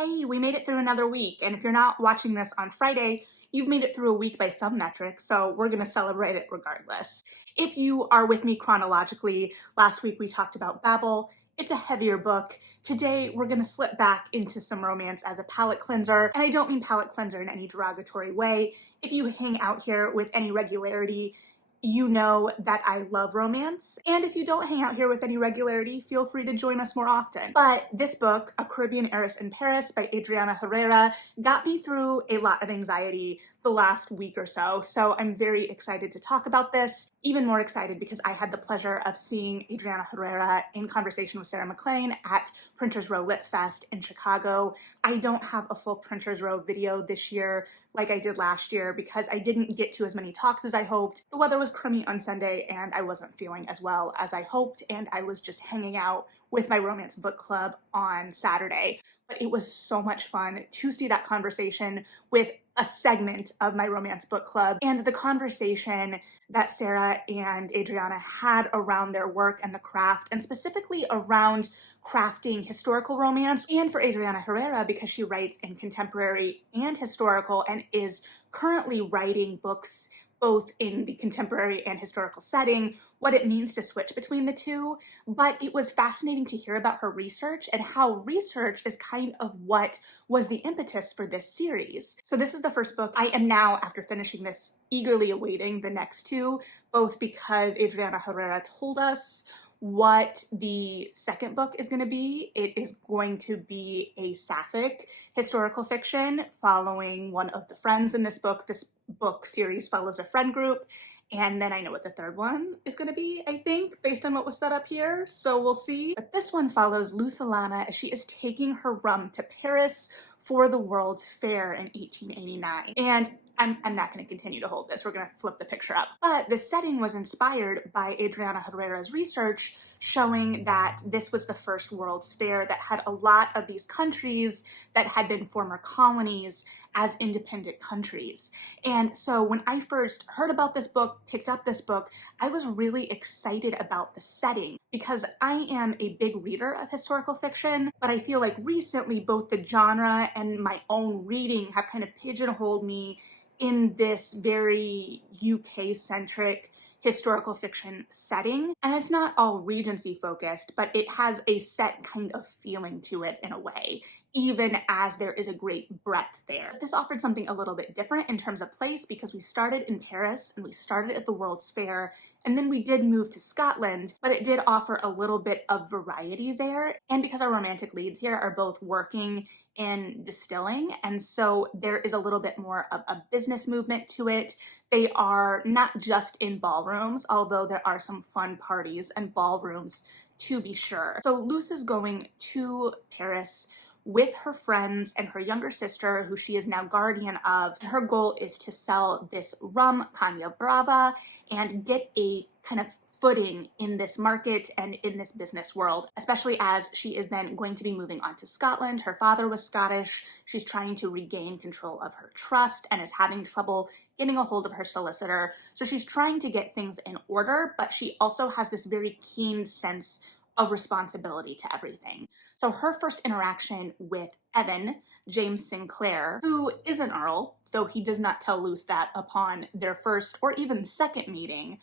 Hey, we made it through another week, and if you're not watching this on Friday, you've made it through a week by some metrics, so we're gonna celebrate it regardless. If you are with me chronologically, last week we talked about Babel. It's a heavier book. Today we're gonna slip back into some romance as a palate cleanser, and I don't mean palate cleanser in any derogatory way. If you hang out here with any regularity, you know that I love romance. And if you don't hang out here with any regularity, feel free to join us more often. But this book, A Caribbean Heiress in Paris by Adriana Herrera, got me through a lot of anxiety the last week or so. So I'm very excited to talk about this. Even more excited because I had the pleasure of seeing Adriana Herrera in conversation with Sarah McLean at Printers Row Lit Fest in Chicago. I don't have a full Printers Row video this year like I did last year because I didn't get to as many talks as I hoped. The weather was crummy on Sunday and I wasn't feeling as well as I hoped, and I was just hanging out with my romance book club on Saturday. But it was so much fun to see that conversation with a segment of my romance book club, and the conversation that Sarah and Adriana had around their work and the craft, and specifically around crafting historical romance, and for Adriana Herrera because she writes in contemporary and historical and is currently writing books both in the contemporary and historical setting, what it means to switch between the two. But it was fascinating to hear about her research and how research is kind of what was the impetus for this series. So this is the first book. I am now, after finishing this, eagerly awaiting the next two, both because Adriana Herrera told us what the second book is going to be. It is going to be a sapphic historical fiction following one of the friends in this book. This book series follows a friend group, and then I know what the third one is going to be, I think, based on what was set up here, so we'll see. But this one follows Lucelana as she is taking her rum to Paris for the World's Fair in 1889. And I'm not going to continue to hold this. We're going to flip the picture up. But the setting was inspired by Adriana Herrera's research showing that this was the first World's Fair that had a lot of these countries that had been former colonies as independent countries. And so when I first heard about this book, picked up this book, I was really excited about the setting because I am a big reader of historical fiction, but I feel like recently both the genre and my own reading have kind of pigeonholed me in this very UK-centric historical fiction setting. And it's not all Regency focused, but it has a set kind of feeling to it in a way, even as there is a great breadth there. This offered something a little bit different in terms of place because we started in Paris and we started at the World's Fair, and then we did move to Scotland, but it did offer a little bit of variety there. And because our romantic leads here are both working in distilling, and so there is a little bit more of a business movement to it. They are not just in ballrooms, although there are some fun parties and ballrooms to be sure. So Luce is going to Paris with her friends and her younger sister, who she is now guardian of. And her goal is to sell this rum, Caña Brava, and get a kind of footing in this market and in this business world, especially as she is then going to be moving on to Scotland. Her father was Scottish. She's trying to regain control of her trust and is having trouble getting a hold of her solicitor. So she's trying to get things in order, but she also has this very keen sense of responsibility to everything. So her first interaction with Evan, James Sinclair, who is an earl, though he does not tell Luce that upon their first or even second meeting,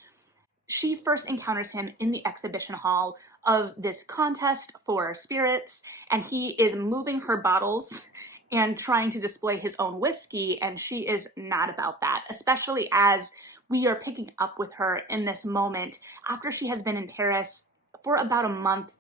she first encounters him in the exhibition hall of this contest for spirits, and he is moving her bottles and trying to display his own whiskey, and she is not about that, especially as we are picking up with her in this moment after she has been in Paris for about a month,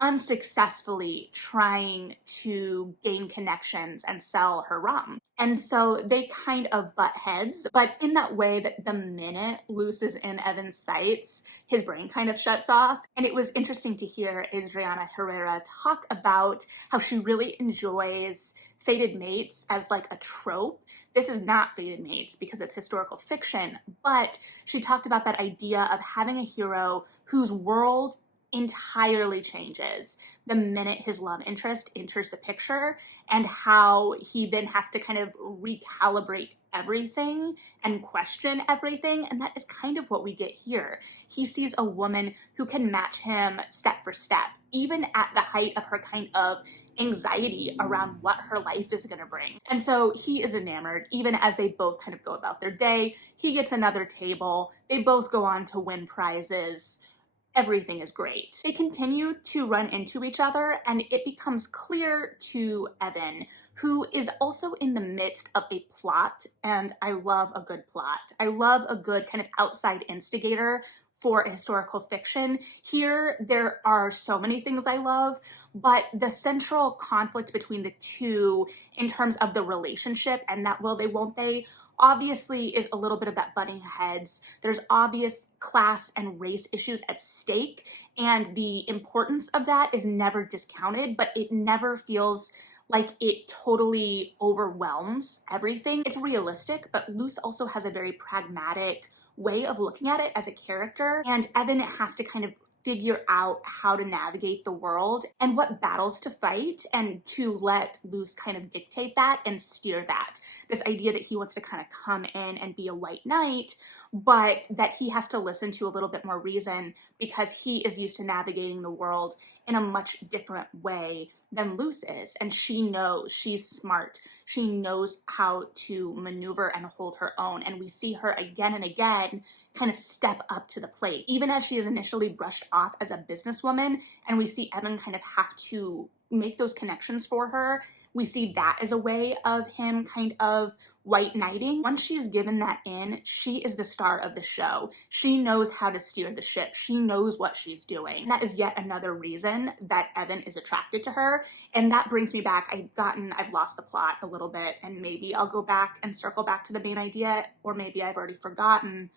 unsuccessfully trying to gain connections and sell her rum. And so they kind of butt heads, but in that way that the minute Luce is in Evan's sights, his brain kind of shuts off. And it was interesting to hear Adriana Herrera talk about how she really enjoys fated mates as like a trope. This is not fated mates because it's historical fiction, but she talked about that idea of having a hero whose world entirely changes the minute his love interest enters the picture, and how he then has to kind of recalibrate everything and question everything. And that is kind of what we get here. He sees a woman who can match him step for step, even at the height of her kind of anxiety around what her life is going to bring. And so he is enamored, even as they both kind of go about their day. He gets another table. They both go on to win prizes. Everything is great. They continue to run into each other, and it becomes clear to Evan, who is also in the midst of a plot, and I love a good plot. I love a good kind of outside instigator for historical fiction. Here, there are so many things I love, but the central conflict between the two in terms of the relationship and that will they, won't they, obviously is a little bit of that butting heads. There's obvious class and race issues at stake, and the importance of that is never discounted, but it never feels like it totally overwhelms everything. It's realistic, but Luce also has a very pragmatic way of looking at it as a character, and Evan has to kind of figure out how to navigate the world and what battles to fight, and to let Luce kind of dictate that and steer that. This idea that he wants to kind of come in and be a white knight, but that he has to listen to a little bit more reason because he is used to navigating the world in a much different way than Luce is. And she knows, she's smart. She knows how to maneuver and hold her own. And we see her again and again kind of step up to the plate, even as she is initially brushed off as a businesswoman. And we see Evan kind of have to make those connections for her. We see that as a way of him kind of white knighting. Once she is given that in, she is the star of the show. She knows how to steer the ship. She knows what she's doing. And that is yet another reason that Evan is attracted to her. And that brings me back. I've lost the plot a little bit, and maybe I'll go back and circle back to the main idea, or maybe I've already forgotten.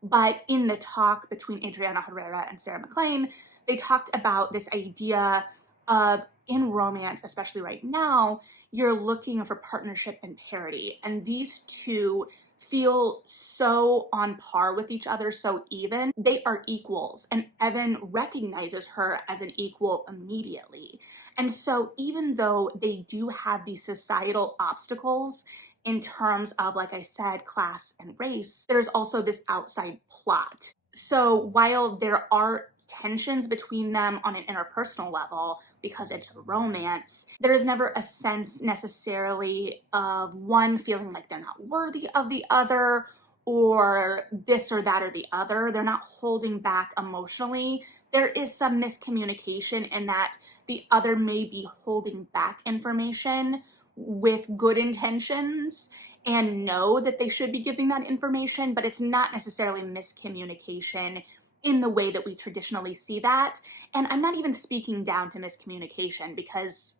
But in the talk between Adriana Herrera and Sarah McLean, they talked about this idea of, in romance, especially right now, you're looking for partnership and parity. And these two feel so on par with each other, so even. They are equals, and Evan recognizes her as an equal immediately. And so even though they do have these societal obstacles in terms of, like I said, class and race, there's also this outside plot. So while there are tensions between them on an interpersonal level, because it's a romance, there is never a sense necessarily of one feeling like they're not worthy of the other, or this or that or the other. They're not holding back emotionally. There is some miscommunication in that the other may be holding back information with good intentions and know that they should be giving that information, but it's not necessarily miscommunication in the way that we traditionally see that. And I'm not even speaking down to miscommunication, because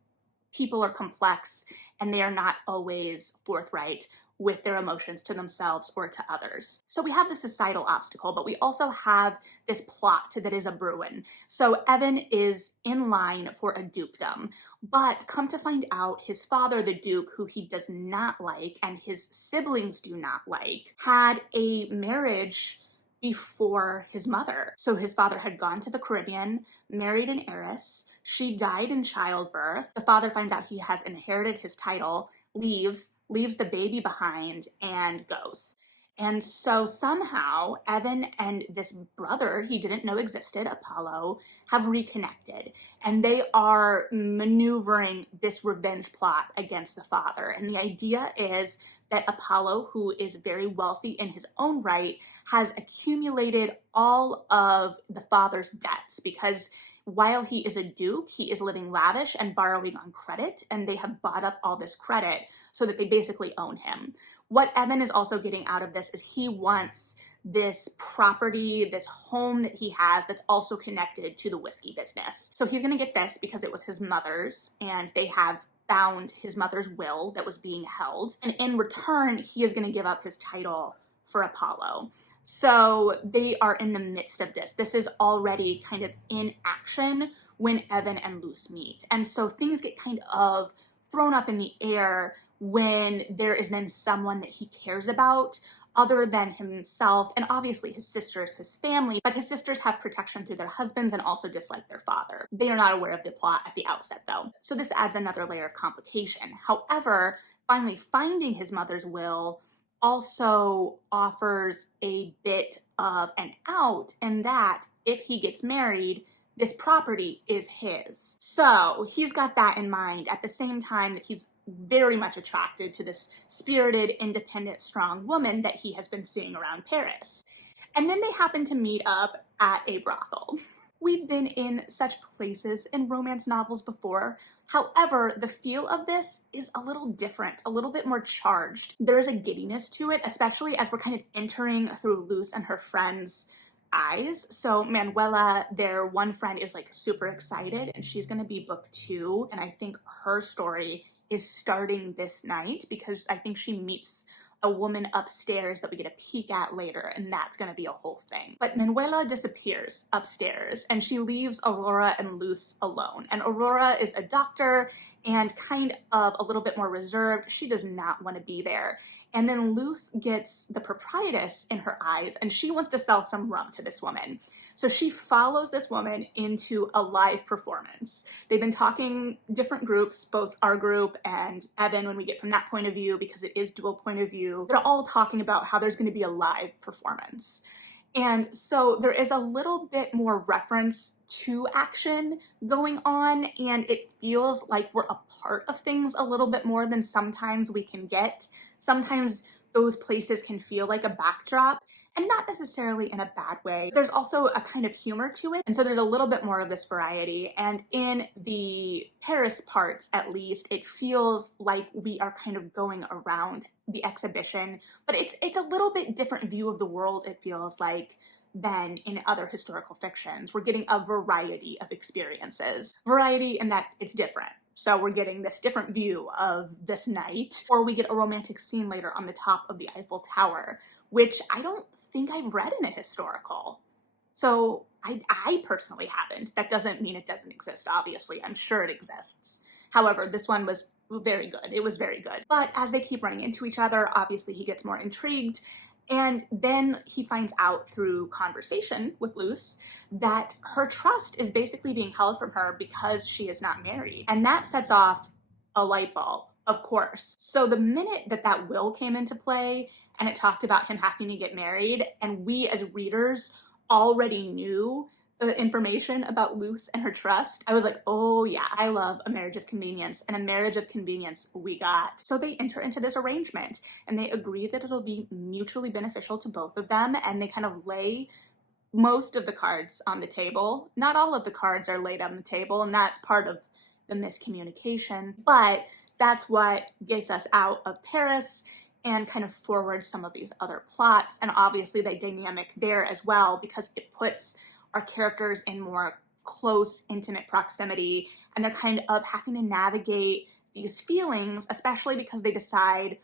people are complex and they are not always forthright with their emotions to themselves or to others. So we have the societal obstacle, but we also have this plot that is a brewing. So Evan is in line for a dukedom, but come to find out, his father, the Duke, who he does not like and his siblings do not like, had a marriage before his mother. So his father had gone to the Caribbean, married an heiress. She died in childbirth. The father finds out he has inherited his title, leaves the baby behind, and goes. And so somehow Evan and this brother he didn't know existed, Apollo, have reconnected, and they are maneuvering this revenge plot against the father. And the idea is that Apollo, who is very wealthy in his own right, has accumulated all of the father's debts, because while he is a duke, he is living lavish and borrowing on credit, and they have bought up all this credit so that they basically own him. What Evan is also getting out of this is he wants this property, this home that he has that's also connected to the whiskey business. So he's gonna get this because it was his mother's, and they have found his mother's will that was being held. And in return, he is gonna give up his title for Apollo. So they are in the midst of this. This is already kind of in action when Evan and Luce meet. And so things get kind of thrown up in the air when there is then someone that he cares about other than himself, and obviously his sisters, his family, but his sisters have protection through their husbands and also dislike their father. They are not aware of the plot at the outset though. So this adds another layer of complication. However, finally finding his mother's will also offers a bit of an out, in that if he gets married, this property is his. So he's got that in mind at the same time that he's very much attracted to this spirited, independent, strong woman that he has been seeing around Paris. And then they happen to meet up at a brothel. We've been in such places in romance novels before. However, the feel of this is a little different, a little bit more charged. There's a giddiness to it, especially as we're kind of entering through Luz and her friends' eyes. So Manuela, their one friend, is like super excited and she's gonna be book 2. And I think her story is starting this night because I think she meets a woman upstairs that we get a peek at later, and that's gonna be a whole thing. But Manuela disappears upstairs and she leaves Aurora and Luz alone. And Aurora is a doctor and kind of a little bit more reserved. She does not want to be there. And then Luz gets the proprietress in her eyes and she wants to sell some rum to this woman. So she follows this woman into a live performance. They've been talking different groups, both our group and Evan when we get from that point of view, because it is dual point of view. They're all talking about how there's going to be a live performance. And so there is a little bit more reference to action going on, and it feels like we're a part of things a little bit more than sometimes we can get. Sometimes those places can feel like a backdrop, and not necessarily in a bad way. There's also a kind of humor to it, and so there's a little bit more of this variety. And in the Paris parts, at least, it feels like we are kind of going around the exhibition, but it's a little bit different view of the world, it feels like, than in other historical fictions. We're getting a variety of experiences. Variety in that it's different. So we're getting this different view of this night, or we get a romantic scene later on the top of the Eiffel Tower, which I don't think I've read in a historical. So I personally haven't. That doesn't mean it doesn't exist, obviously. I'm sure it exists. However, this one was very good. It was very good. But as they keep running into each other, obviously he gets more intrigued. And then he finds out through conversation with Luz that her trust is basically being held from her because she is not married. And that sets off a light bulb, of course. So the minute that that will came into play and it talked about him having to get married, and we as readers already knew the information about Luz and her trust, I was like, oh yeah, I love a marriage of convenience, and a marriage of convenience we got. So they enter into this arrangement and they agree that it'll be mutually beneficial to both of them, and they kind of lay most of the cards on the table. Not all of the cards are laid on the table, and that's part of the miscommunication, but that's what gets us out of Paris and kind of forward some of these other plots. And obviously the dynamic there as well, because it puts our characters in more close, intimate proximity, and they're kind of having to navigate these feelings, especially because they decide,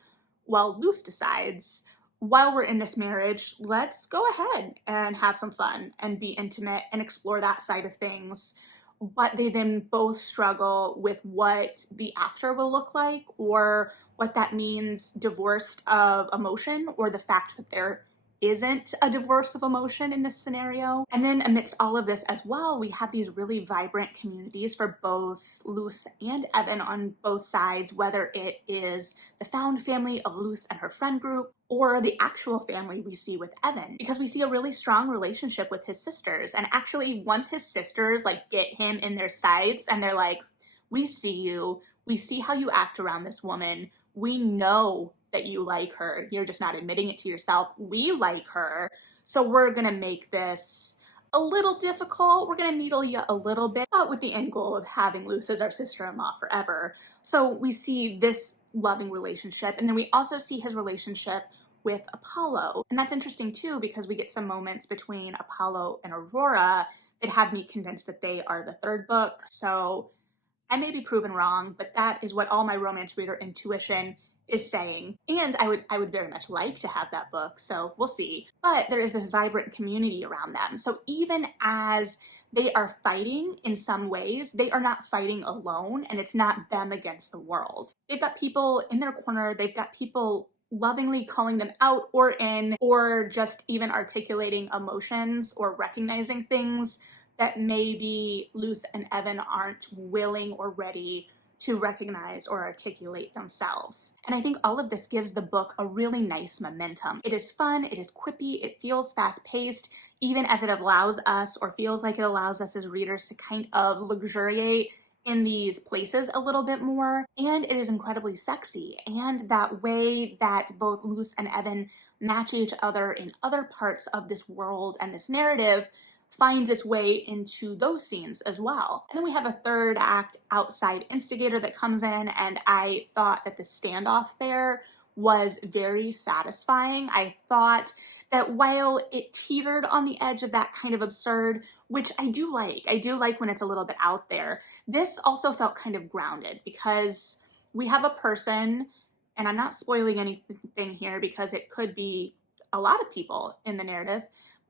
well, Luz decides, while we're in this marriage, let's go ahead and have some fun and be intimate and explore that side of things. But they then both struggle with what the after will look like, or what that means divorced of emotion, or the fact that there isn't a divorce of emotion in this scenario. And then amidst all of this as well, we have these really vibrant communities for both Luz and Evan on both sides, whether it is the found family of Luz and her friend group, or the actual family we see with Evan, because we see a really strong relationship with his sisters. And actually, once his sisters like get him in their sights and they're like, we see you, we see how you act around this woman, we know that you like her, you're just not admitting it to yourself, we like her, so we're gonna make this a little difficult, we're gonna needle you a little bit, but with the end goal of having Luz as our sister-in-law forever. So we see this loving relationship, and then we also see his relationship with Apollo. And that's interesting too, because we get some moments between Apollo and Aurora that have me convinced that they are the third book. So I may be proven wrong, but that is what all my romance reader intuition is saying. And I would very much like to have that book, so we'll see. But there is this vibrant community around them. So even as they are fighting in some ways, they are not fighting alone, and it's not them against the world. They've got people in their corner, they've got people lovingly calling them out or in, or just even articulating emotions or recognizing things that maybe Luz and Evan aren't willing or ready to recognize or articulate themselves. And I think all of this gives the book a really nice momentum. It is fun, it is quippy, it feels fast-paced, even as it allows us, or feels like it allows us as readers, to kind of luxuriate in these places a little bit more. And it is incredibly sexy. And that way that both Luz and Evan match each other in other parts of this world and this narrative finds its way into those scenes as well. And then we have a third act outside instigator that comes in, and I thought that the standoff there was very satisfying. I thought that while it teetered on the edge of that kind of absurd, which I do like when it's a little bit out there, this also felt kind of grounded, because we have a person, and I'm not spoiling anything here because it could be a lot of people in the narrative,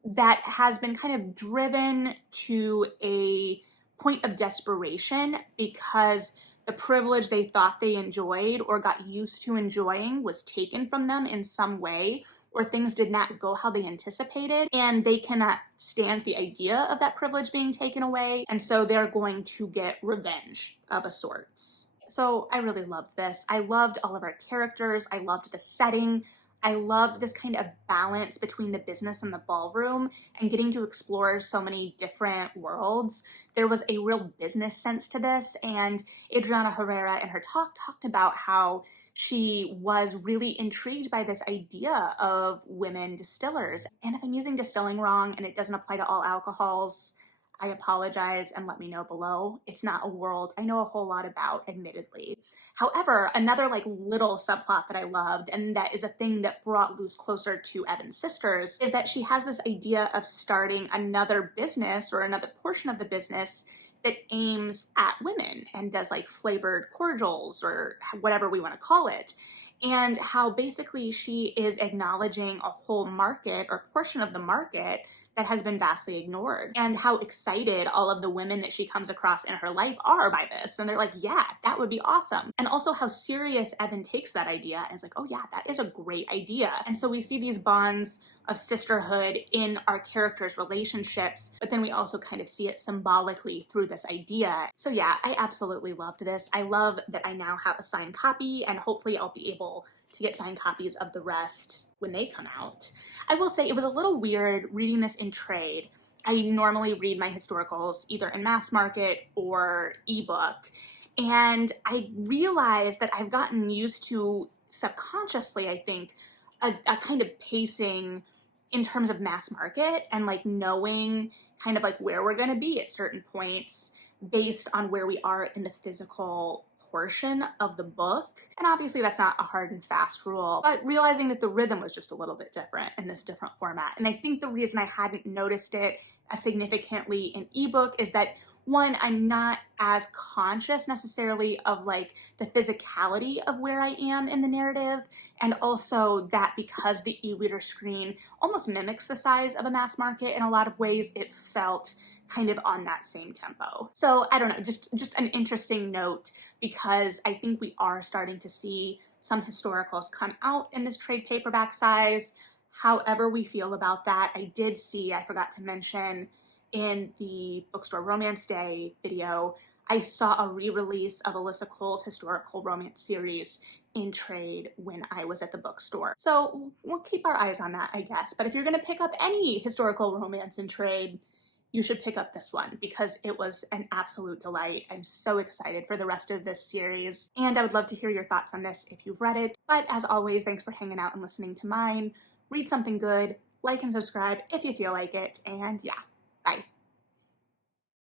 that has been kind of driven to a point of desperation because the privilege they thought they enjoyed or got used to enjoying was taken from them in some way, or things did not go how they anticipated, and they cannot stand the idea of that privilege being taken away, and so they're going to get revenge of a sorts. So I really loved this. I loved all of our characters. I loved the setting. I loved this kind of balance between the business and the ballroom and getting to explore so many different worlds. There was a real business sense to this, and Adriana Herrera in her talk talked about how she was really intrigued by this idea of women distillers. And if I'm using distilling wrong and it doesn't apply to all alcohols, I apologize and let me know below. It's not a world I know a whole lot about, admittedly. However, another little subplot that I loved, and that is a thing that brought Luz closer to Evan's sisters, is that she has this idea of starting another business, or another portion of the business, that aims at women and does flavored cordials, or whatever we want to call it. And how basically she is acknowledging a whole market or portion of the market that has been vastly ignored, and how excited all of the women that she comes across in her life are by this. And they're like, yeah, that would be awesome. And also how serious Evan takes that idea and is like, oh yeah, that is a great idea. And so we see these bonds of sisterhood in our characters' relationships, but then we also kind of see it symbolically through this idea. So yeah, I absolutely loved this. I love that I now have a signed copy, and hopefully I'll be able to get signed copies of the rest when they come out. I will say it was a little weird reading this in trade. I normally read my historicals either in mass market or ebook, and I realized that I've gotten used to, subconsciously I think, a kind of pacing in terms of mass market, and knowing kind of where we're going to be at certain points based on where we are in the physical portion of the book. And obviously that's not a hard and fast rule, but realizing that the rhythm was just a little bit different in this different format. And I think the reason I hadn't noticed it as significantly in ebook is that, one, I'm not as conscious necessarily of the physicality of where I am in the narrative, and also that because the e-reader screen almost mimics the size of a mass market in a lot of ways, it felt kind of on that same tempo. So I don't know, just an interesting note, because I think we are starting to see some historicals come out in this trade paperback size. However we feel about that, I did see, I forgot to mention in the Bookstore Romance Day video, I saw a re-release of Alyssa Cole's historical romance series in trade when I was at the bookstore. So we'll keep our eyes on that, I guess. But if you're gonna pick up any historical romance in trade, you should pick up this one, because it was an absolute delight. I'm so excited for the rest of this series, and I would love to hear your thoughts on this if you've read it. But as always, thanks for hanging out and listening to mine. Read something good, like and subscribe if you feel like it, and yeah, bye.